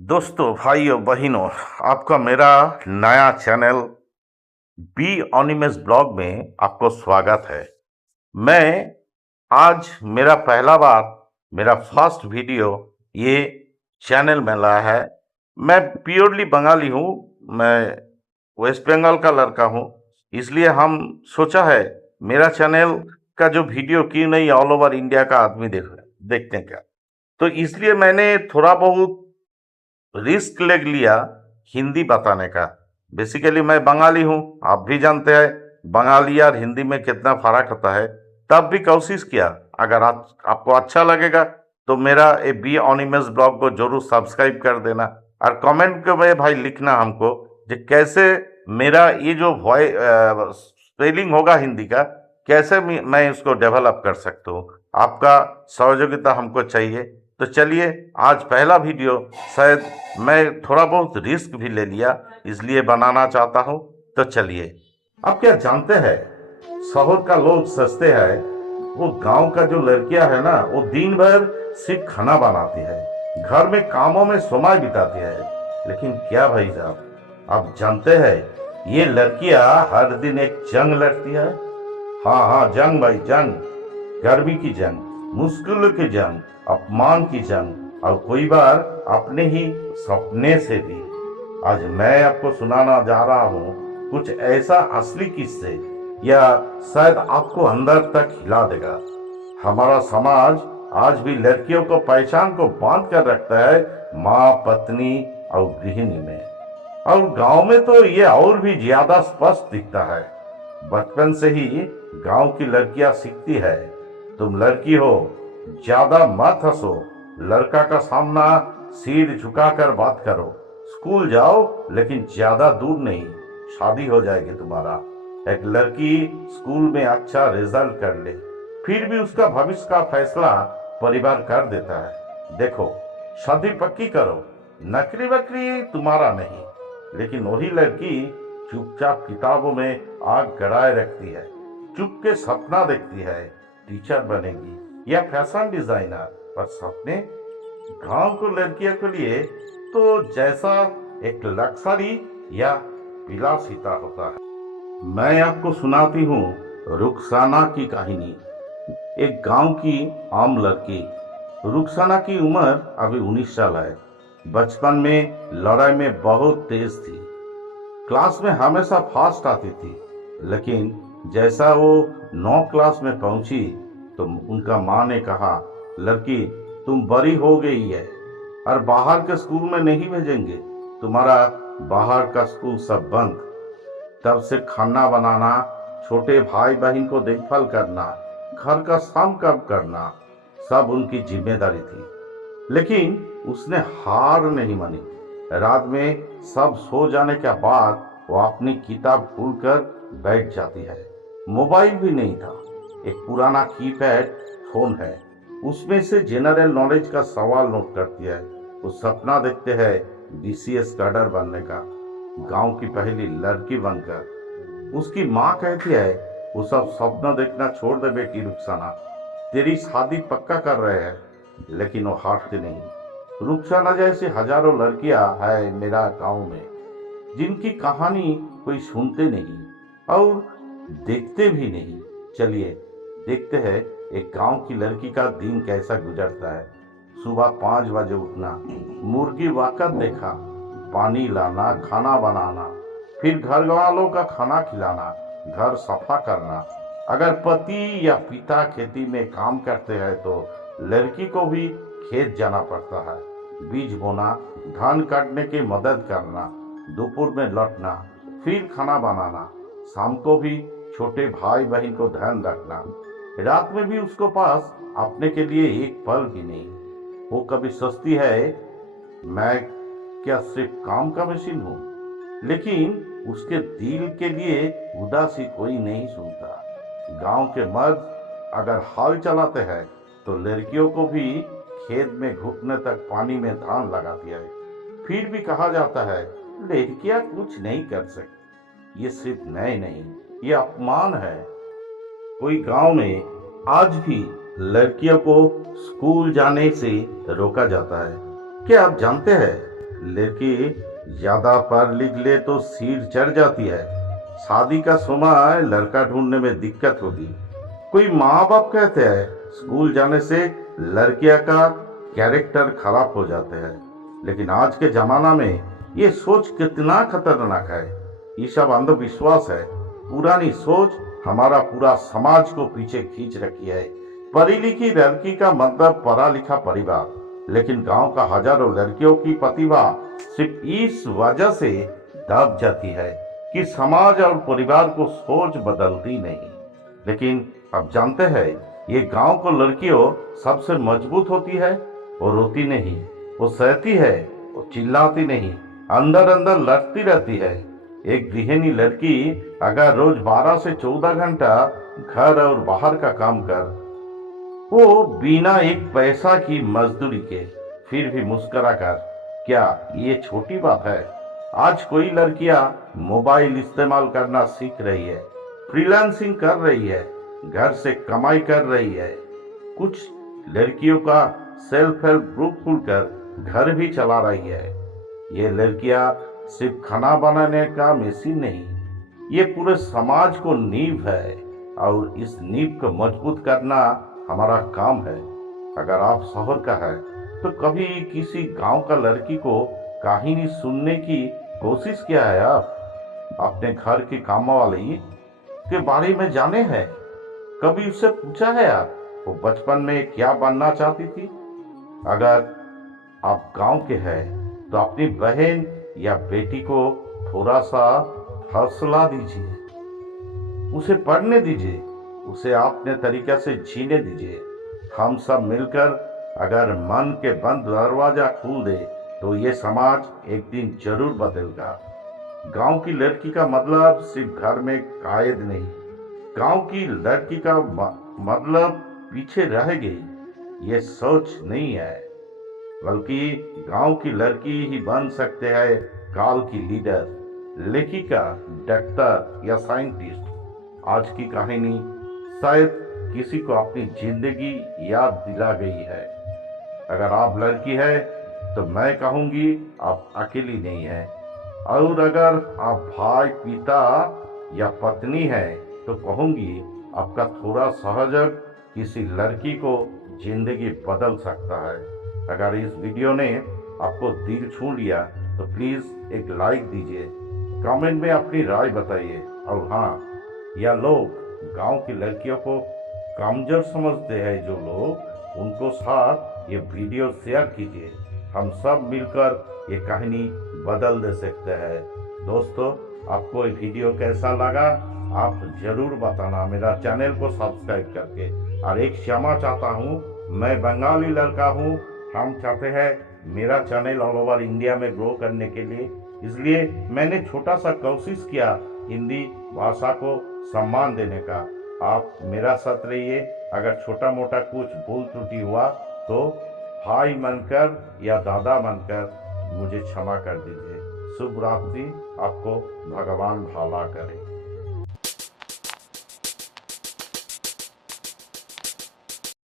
दोस्तों, भाइयों, बहनों, आपका मेरा नया चैनल बी ऑनिमस ब्लॉग में आपको स्वागत है। मैं आज मेरा फर्स्ट वीडियो ये चैनल में लाया है। मैं प्योरली बंगाली हूँ। मैं वेस्ट बंगाल का लड़का हूँ। इसलिए हम सोचा है मेरा चैनल का जो वीडियो क्यों नहीं ऑल ओवर इंडिया का आदमी देखते हैं क्या। तो इसलिए मैंने थोड़ा बहुत रिस्क ले लिया हिंदी बताने का। बेसिकली मैं बंगाली हूँ, आप भी जानते हैं बंगाली और हिंदी में कितना फर्क होता है। तब भी कोशिश किया। अगर आपको अच्छा लगेगा तो मेरा ए बी ऑनिमस ब्लॉग को जरूर सब्सक्राइब कर देना और कमेंट में भाई लिखना हमको कि कैसे मेरा ये जो स्पेलिंग होगा हिंदी का, कैसे मैं इसको डेवलप कर सकता हूँ। आपका सहयोगिता हमको चाहिए। तो चलिए, आज पहला वीडियो शायद मैं थोड़ा बहुत रिस्क भी ले लिया, इसलिए बनाना चाहता हूँ। तो चलिए, आप क्या जानते हैं शहर का लोग सस्ते हैं, वो गांव का जो लड़कियां है ना, वो दिन भर सिर्फ खाना बनाती है, घर में कामों में समय बिताती है। लेकिन क्या भाई साहब, आप जानते हैं ये लड़कियां हर दिन एक जंग लड़ती है। हाँ हाँ, जंग भाई, जंग। गर्मी की जंग, मुश्किलों की जंग, अपमान की जंग, और कोई बार अपने ही सपने से भी। आज मैं आपको सुनाना जा रहा हूँ कुछ ऐसा असली किस्से, या शायद आपको अंदर तक हिला देगा। हमारा समाज आज भी लड़कियों को पहचान को बांध कर रखता है माँ, पत्नी और गृहिणी में। और गांव में तो ये और भी ज्यादा स्पष्ट दिखता है। बचपन से ही गांव की लड़कियां सीखती है, तुम लड़की हो, ज्यादा मत हंसो, लड़का का सामना सिर झुकाकर बात करो, स्कूल जाओ लेकिन ज्यादा दूर नहीं, शादी हो जाएगी तुम्हारा। एक लड़की स्कूल में अच्छा रिजल्ट कर ले, फिर भी उसका भविष्य का फैसला परिवार कर देता है। देखो, शादी पक्की करो, नौकरी वकरी तुम्हारा नहीं। लेकिन वही लड़की चुपचाप किताबों में आग गड़ाए रखती है, चुप के सपना देखती है टीचर बनेगी या फैशन डिजाइनर। पर सपने गांव को लड़कियों के लिए तो जैसा एक लक्जरी या विलासिता होता है। मैं आपको सुनाती हूँ रुखसाना की कहानी। एक गांव की आम लड़की। रुखसाना की उम्र अभी 19 साल है। बचपन में लड़ाई में बहुत तेज थी, क्लास में हमेशा फास्ट आती थी। लेकिन जैसा वो 9 क्लास में पहुंची तो उनका माँ ने कहा, लड़की तुम बड़ी हो गई है और बाहर के स्कूल में नहीं भेजेंगे, तुम्हारा बाहर का स्कूल सब बंद। तब से खाना बनाना, छोटे भाई बहन को देखभाल करना, घर का काम कब करना, सब उनकी जिम्मेदारी थी। लेकिन उसने हार नहीं मानी। रात में सब सो जाने के बाद वो अपनी किताब खोलकर बैठ जाती है। मोबाइल भी नहीं था, एक पुराना कीपैड फोन है, उसमें से जनरल नॉलेज का सवाल नोट करती है। वो सपना देखते हैं बीसीएस कैडर बनने का, गांव की पहली लड़की बनकर। उसकी माँ कहती है, वो सब सपना देखना छोड़ दे बेटी रुखसाना, तेरी शादी पक्का कर रहे हैं। लेकिन वो हारती नहीं। रुखसाना जैसी हजारों लड़कियां है मेरा गांव में, जिनकी कहानी कोई सुनते नहीं और देखते भी नहीं। चलिए देखते हैं एक गांव की लड़की का दिन कैसा गुजरता है। सुबह 5 बजे उठना, मुर्गी वाकत देखा, पानी लाना, खाना बनाना, फिर घर वालों का खाना खिलाना, घर सफा करना। अगर पति या पिता खेती में काम करते हैं तो लड़की को भी खेत जाना पड़ता है, बीज बोना, धान काटने की मदद करना, दोपहर में लौटना, फिर खाना बनाना, शाम को भी छोटे भाई बहन को ध्यान रखना। रात में भी उसको पास अपने के लिए एक पल भी नहीं। वो कभी सोचती है, मैं क्या सिर्फ काम का मशीन हूँ? लेकिन उसके दिल के लिए उदासी कोई नहीं सुनता। गांव के मर्द अगर हाल चलाते हैं तो लड़कियों को भी खेत में घुटने तक पानी में धान लगाती है। फिर भी कहा जाता है लड़कियां कुछ नहीं कर सकती। ये सिर्फ न्याय नहीं, ये अपमान है। कोई गांव में आज भी लड़कियों को स्कूल जाने से रोका जाता है। क्या आप जानते हैं लड़की ज्यादा पढ़ लिख ले तो सीट चढ़ जाती है, शादी का समय लड़का ढूंढने में दिक्कत होगी। कोई माँ बाप कहते हैं स्कूल जाने से लड़कियां का कैरेक्टर खराब हो जाते हैं, लेकिन आज के जमाना में ये सोच कितना खतरनाक है। ये सब अंधविश्वास है। पुरानी सोच हमारा पूरा समाज को पीछे खींच रखी है। पढ़ी लिखी लड़की का मतलब पढ़ा लिखा परिवार, लेकिन गांव का हजारों लड़कियों की प्रतिभा सिर्फ इस वजह से दब जाती है कि समाज और परिवार को सोच बदलती नहीं। लेकिन अब जानते हैं ये गांव को लड़कियों सबसे मजबूत होती है। वो रोती नहीं, वो सहती है, वो चिल्लाती नहीं, अंदर अंदर लड़ती रहती है। एक गृहिणी लड़की अगर रोज 12 से 14 घंटा घर और बाहर का काम कर, वो बिना एक पैसा की मजदूरी के, फिर भी मुस्कुरा कर, क्या ये छोटी बात है? आज कोई लड़कियां मोबाइल इस्तेमाल करना सीख रही है, फ्रीलांसिंग कर रही है, घर से कमाई कर रही है। कुछ लड़कियों का सेल्फ हेल्प ग्रुप खुलकर घर भी चला रही है। ये लड़कियां सिर्फ खाना बनाने का मशीन नहीं, ये पूरे समाज को नींव है, और इस नींव को मजबूत करना हमारा काम है। अगर आप शहर का है तो कभी किसी गांव का लड़की को कहानी सुनने की कोशिश किया है? आप अपने घर की काम वाली के बारे में जाने हैं? कभी उससे पूछा है आप वो बचपन में क्या बनना चाहती थी? अगर आप गांव के हैं तो अपनी बहन या बेटी को थोड़ा सा हौसला दीजिए, उसे पढ़ने दीजिए, उसे अपने तरीके से जीने दीजिए। हम सब मिलकर अगर मन के बंद दरवाजा खोल दे तो ये समाज एक दिन जरूर बदलेगा। गांव की लड़की का मतलब सिर्फ घर में कायद नहीं, गांव की लड़की का मतलब पीछे रह गई ये सोच नहीं है, बल्कि गांव की लड़की ही बन सकते हैं काल की लीडर, लेखिका, डॉक्टर या साइंटिस्ट। आज की कहानी शायद किसी को अपनी जिंदगी याद दिला गई है। अगर आप लड़की है तो मैं कहूंगी आप अकेली नहीं है, और अगर आप भाई, पिता या पत्नी है तो कहूंगी आपका थोड़ा सहयोग किसी लड़की को जिंदगी बदल सकता है। अगर इस वीडियो ने आपको दिल छू लिया तो प्लीज एक लाइक दीजिए, कमेंट में अपनी राय बताइए, और हाँ, यह लोग गांव की लड़कियों को कमजोर समझते हैं जो लोग, उनको साथ ये वीडियो शेयर कीजिए। हम सब मिलकर ये कहानी बदल दे सकते हैं। दोस्तों, आपको ये वीडियो कैसा लगा आप जरूर बताना, मेरा चैनल को सब्सक्राइब करके। और एक क्षमा चाहता हूँ, मैं बंगाली लड़का हूँ, हम चाहते हैं मेरा चैनल ऑल ओवर इंडिया में ग्रो करने के लिए, इसलिए मैंने छोटा सा कोशिश किया हिंदी भाषा को सम्मान देने का। आप मेरा साथ रहिए। अगर छोटा मोटा कुछ भूल त्रुटि हुआ तो भाई मनकर या दादा मनकर मुझे क्षमा कर दीजिए। शुभ रात्रि, आपको भगवान भला करे।